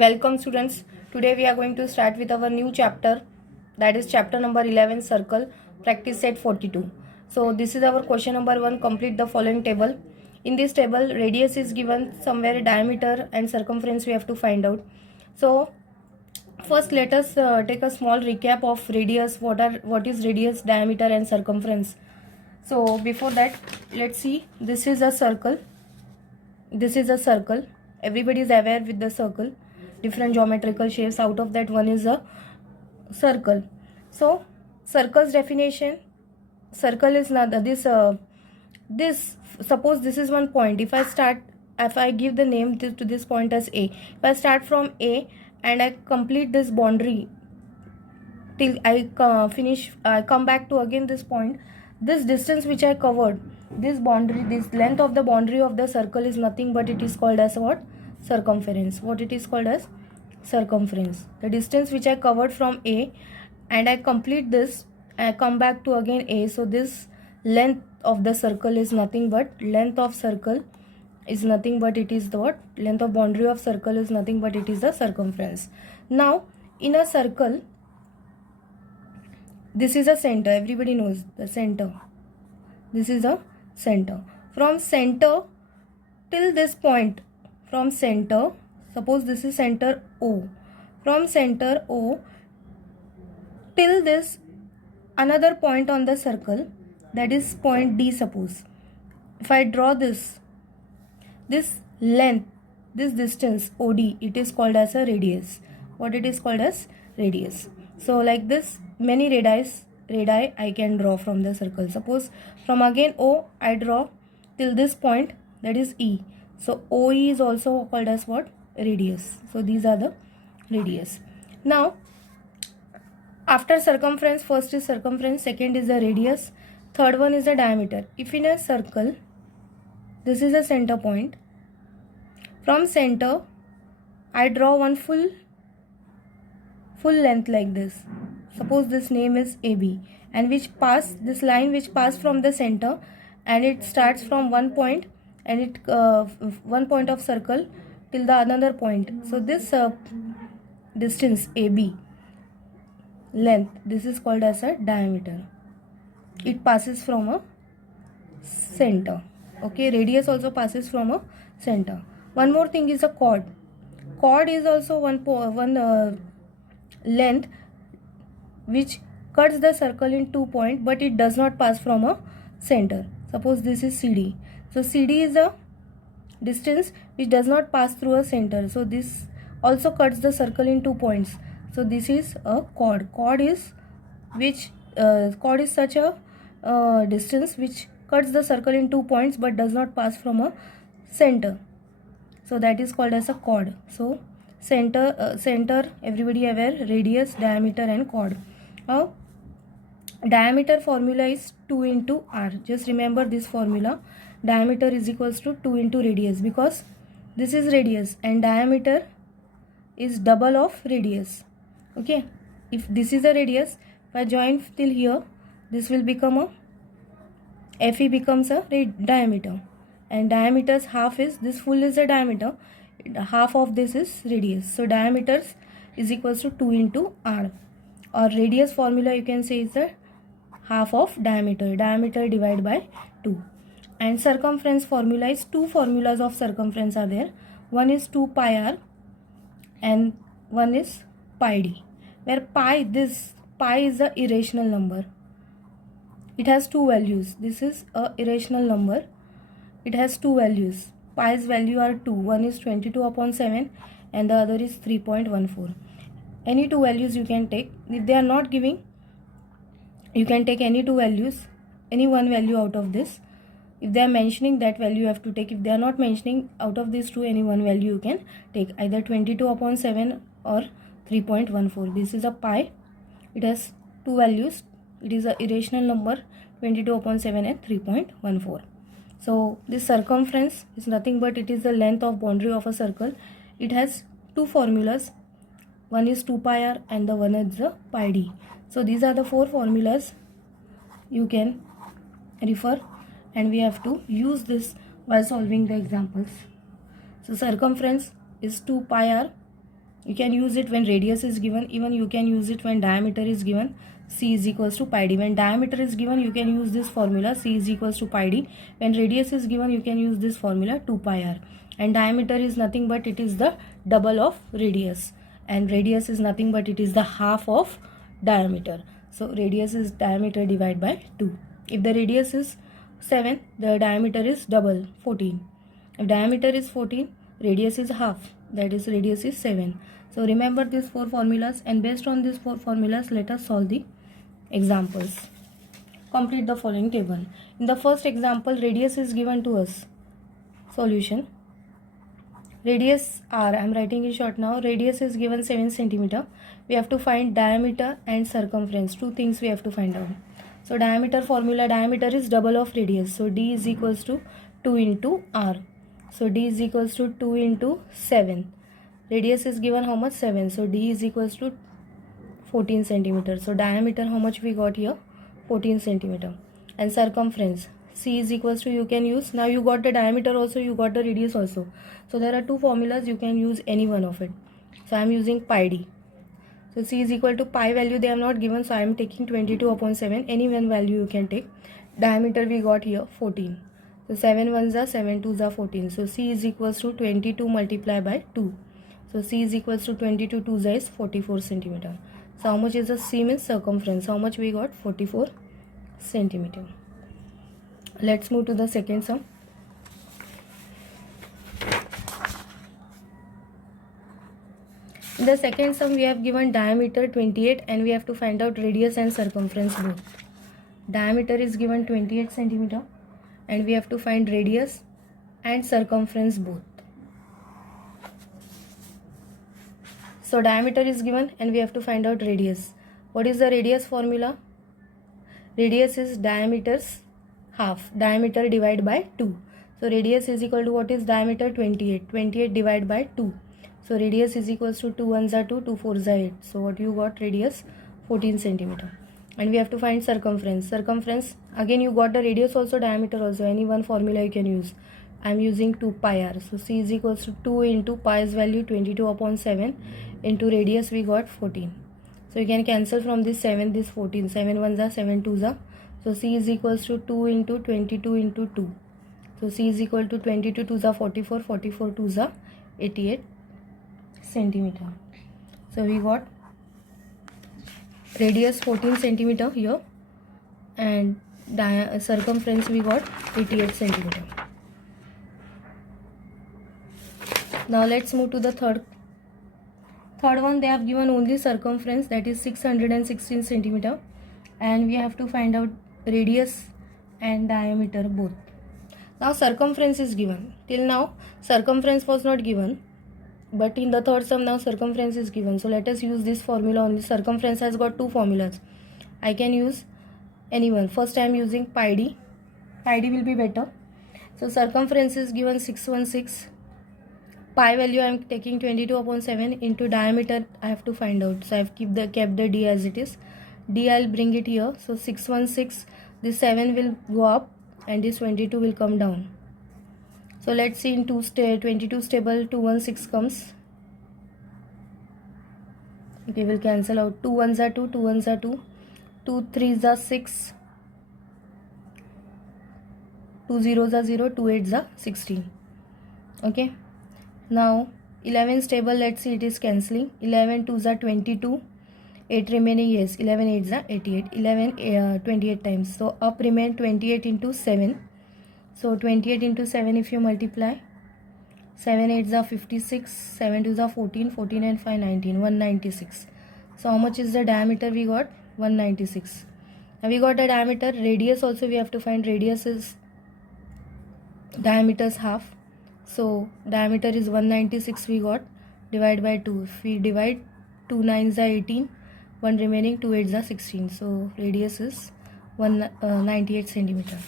Welcome students. Today we are going to start with our new chapter, that is chapter number 11, circle, practice set 42. So this is our question number 1. Complete the following table. In this table radius is given, somewhere diameter and circumference we have to find out. So first let us take a small recap of radius. What is radius, diameter and circumference. So before that, let's see. This is a circle. Everybody is aware with the circle, different geometrical shapes. Out of that, one is a circle. So circle's definition: circle is not this. Suppose this is one point. If I give the name to this point as A, if I start from A and I complete this boundary till I finish, I come back to again this point. This distance which I covered, this boundary, this length of the boundary of the circle is nothing but it is called as what? Circumference. What it is called as? Circumference. The distance which I covered from A and I complete this, I come back to again A. So this length of the circle is nothing but length of circle is nothing but it is the what? Length of boundary of circle is nothing but it is the circumference. Now in a circle, this is a center. Everybody knows the center. This is a center. From center till this point, from center, suppose this is center O. From center O till this another point on the circle, that is point D. Suppose if I draw this length, this distance OD, it is called as a radius. What it is called as? Radius. So like this, many radii I can draw from the circle. Suppose from again O I draw till this point, that is E. So OE is also called as what? Radius. So these are the radius. Now after circumference, first is circumference, second is the radius, third one is the diameter. If in a circle, this is a center point, from center I draw one full length like this. Suppose this name is AB, and this line which pass from the center and it starts from one point and it one point of circle till the another point. So this distance AB, length, this is called as a diameter. It passes from a center. Okay, radius also passes from a center. One more thing is a chord. Chord is also one length which cuts the circle in 2 points, but it does not pass from a center. Suppose this is CD. So CD is a distance which does not pass through a center. So this also cuts the circle in 2 points. So this is a chord. Chord is such a distance which cuts the circle in 2 points but does not pass from a center. So that is called as a chord. So center, everybody aware, radius, diameter and chord. Now diameter formula is 2 into r. Just remember this formula. Diameter is equals to 2 into radius, because this is radius and diameter is double of radius. Okay, if this is a radius, if I join till here, this will become a FE becomes a diameter, and diameter's half is this, full is a diameter, half of this is radius. So diameters is equals to 2 into r, or radius formula you can say is the half of diameter divided by 2. And circumference formula is, two formulas of circumference are there. One is 2 pi r and one is pi d, where this pi is a irrational number. It has two values. This is a irrational number. It has two values. Pi's value are 2. One is 22/7 and the other is 3.14. Any two values you can take. If they are not giving, you can take any two values, any one value out of this. If they are mentioning, that value you have to take. If they are not mentioning, out of these two, any one value you can take, either 22/7 or 3.14. This is a pi. It has two values. It is a irrational number, 22/7 and 3.14. So this circumference is nothing but it is the length of boundary of a circle. It has two formulas. One is 2 pi r and the one is the pi d. So these are the four formulas you can refer, and we have to use this while solving the examples. So circumference is 2 pi r You can use it when radius is given. Even you can use it when diameter is given. C is equals to pi d. When diameter is given, you can use this formula, C is equals to pi d. When radius is given, you can use this formula, 2 pi r. And diameter is nothing but it is the double of radius. And radius is nothing but it is the half of diameter. So radius is diameter divided by 2. If the radius is 7, the diameter is double, 14. If diameter is 14, radius is half, that is radius is 7. So remember these 4 formulas, and based on these 4 formulas, let us solve the examples. Complete the following table. In the first example, radius is given to us. Solution. Radius r, I am writing in short now. Radius is given 7 centimeter. We have to find diameter and circumference. Two things we have to find out. So diameter formula, diameter is double of radius. So d is equals to 2 into r. So d is equals to 2 into 7. Radius is given how much? 7. So d is equals to 14 centimeter. So diameter how much we got here? 14 centimeter. And circumference, C is equals to, you can use, now you got the diameter also, you got the radius also. So there are 2 formulas, you can use any one of it. So I am using pi d. So C is equal to pi value they have not given, so I am taking 22 upon 7. Any one value you can take. Diameter we got here 14. So 7 ones are 7 twos are 14. So C is equals to 22 multiplied by 2. So C is equals to 22 twos is 44 centimeter. So how much is the C means circumference? How much we got? 44 centimeter. Let's move to the second sum. In the second sum, we have given diameter 28 and we have to find out radius and circumference both. Diameter is given 28 centimeter and we have to find radius and circumference both. So diameter is given and we have to find out radius. What is the radius formula? Radius is diameter's half. Diameter divided by 2. So radius is equal to what is diameter? 28. 28 divided by 2. So radius is equals to 2 ones are 2, 2 fours are 8. So what you got? Radius 14 centimeter. And we have to find circumference. Circumference, again you got the radius also, diameter also. Any one formula you can use. I am using 2 pi r. So C is equals to 2 into pi's value 22 upon 7 into radius we got 14. So you can cancel from this 7, this 14. 7 ones are 7 twos are. So C is equals to 2 into 22 into 2. So C is equal to 22 twos are 44, 44 twos are 88 centimeter. So we got radius 14 centimeter here and circumference we got 88 centimeter. Now let's move to the third one. They have given only circumference, that is 616 centimeter, and we have to find out radius and diameter both. Now circumference is given. Till now circumference was not given, but in the third sum now circumference is given. So let us use this formula only. Circumference has got 2 formulas. I can use any one. First I am using pi d. Pi d will be better. So circumference is given 616. Pi value I am taking 22 upon 7 into diameter I have to find out. So I have kept the d as it is. D I will bring it here. So 616, this 7 will go up and this 22 will come down. So let's see in 22 stable 216 comes. Okay, we'll cancel out. 2 ones are 2, 2 ones are 2, 2 threes are 6, 2 zeros are 0, 2 eights are 16. Okay. Now 11 stable, let's see, it is cancelling. 11 twos are 22, 8 remaining, yes, 11 eights are 88. 28 times. So up remain 28 into 7. So 28 into 7 if you multiply, 7 eights are 56, 7 twos are 14, 14 and 5 19, 196. So how much is the diameter we got? 196. Now we got the diameter. Radius also we have to find. Radius is diameter's half. So diameter is 196 we got, divide by 2. If we divide, 2 nines are 18, 1 remaining, 2 eights are 16. So radius is 98 centimeter.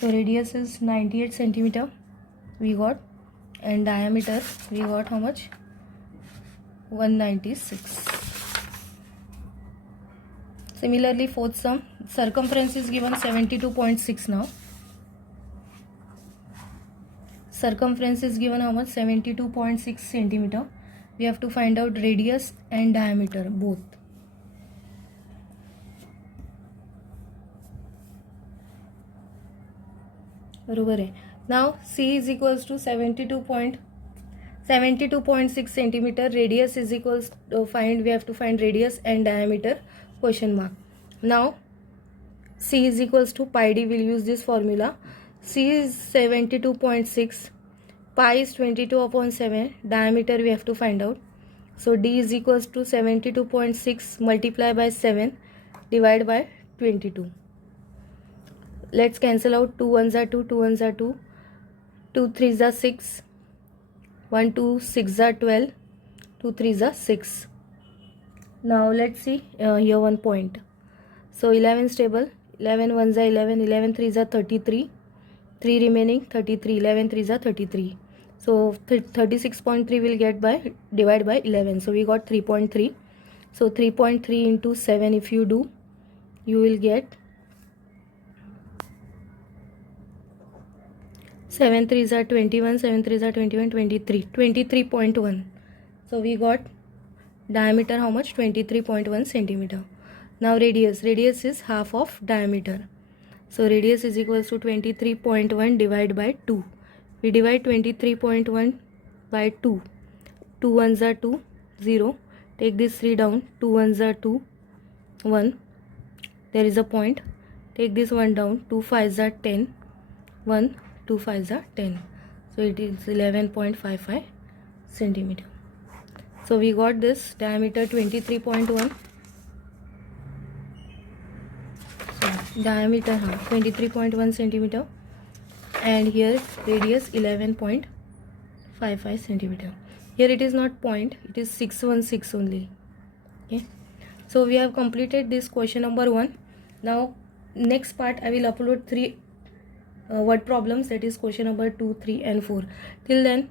So radius is 98 centimeter we got, and diameter we got how much? 196. Similarly, fourth sum, circumference is given 72.6 now. Circumference is given how much? 72.6 centimeter we have to find out radius and diameter both. बरोबर आहे. Now C is equals to 72.6 centimeter. Radius is equals to we have to find radius and diameter, question mark. Now C is equals to pi d. We'll use this formula. C is 72.6, pi is 22/7, diameter we have to find out. So D is equals to 72.6 multiply by 7 divided by 22. Let's cancel out. 2 1s are 2, 2 1s are 2, 2 3s are 6, 1 2 6 are 12, 2 3s are 6. Now let's see here one point. So 11 table, 11 1s are 11, 11 3s are 33, 3 remaining 33, 11 3s are 33. So 36.3 will get by divided by 11. So we got 3.3. So 3.3 into 7 if you do, you will get 7 3s are 21, 7 3s are 21, 23, 23.1. So we got diameter how much? 23.1 centimeter. Now radius is half of diameter. So radius is equals to 23.1 divided by 2. We divide 23.1 by 2. 2 1s are 2, 0. Take this 3 down. 2 1s are 2, 1. There is a point. Take this 1 down. 2 5s are 10, 1. 2 5s are 10. So it is 11.55 centimeter. So we got this diameter 23.1. So diameter 23.1 centimeter. And here radius 11.55 centimeter. Here it is not point, it is 616 only. Okay. So we have completed this question number 1. Now next part I will upload 3 word problems, that is question number 2, 3 and 4. Till then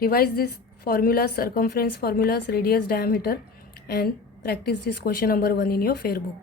revise this formulas, circumference formulas, radius, diameter, and practice this question number 1 in your fair book.